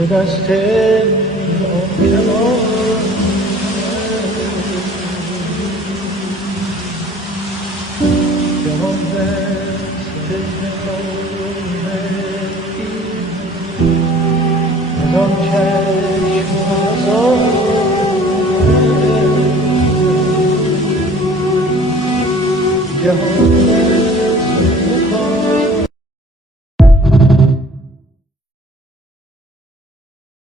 به دست آسمان جهان دست نمایدی از آن چشم از آن جهان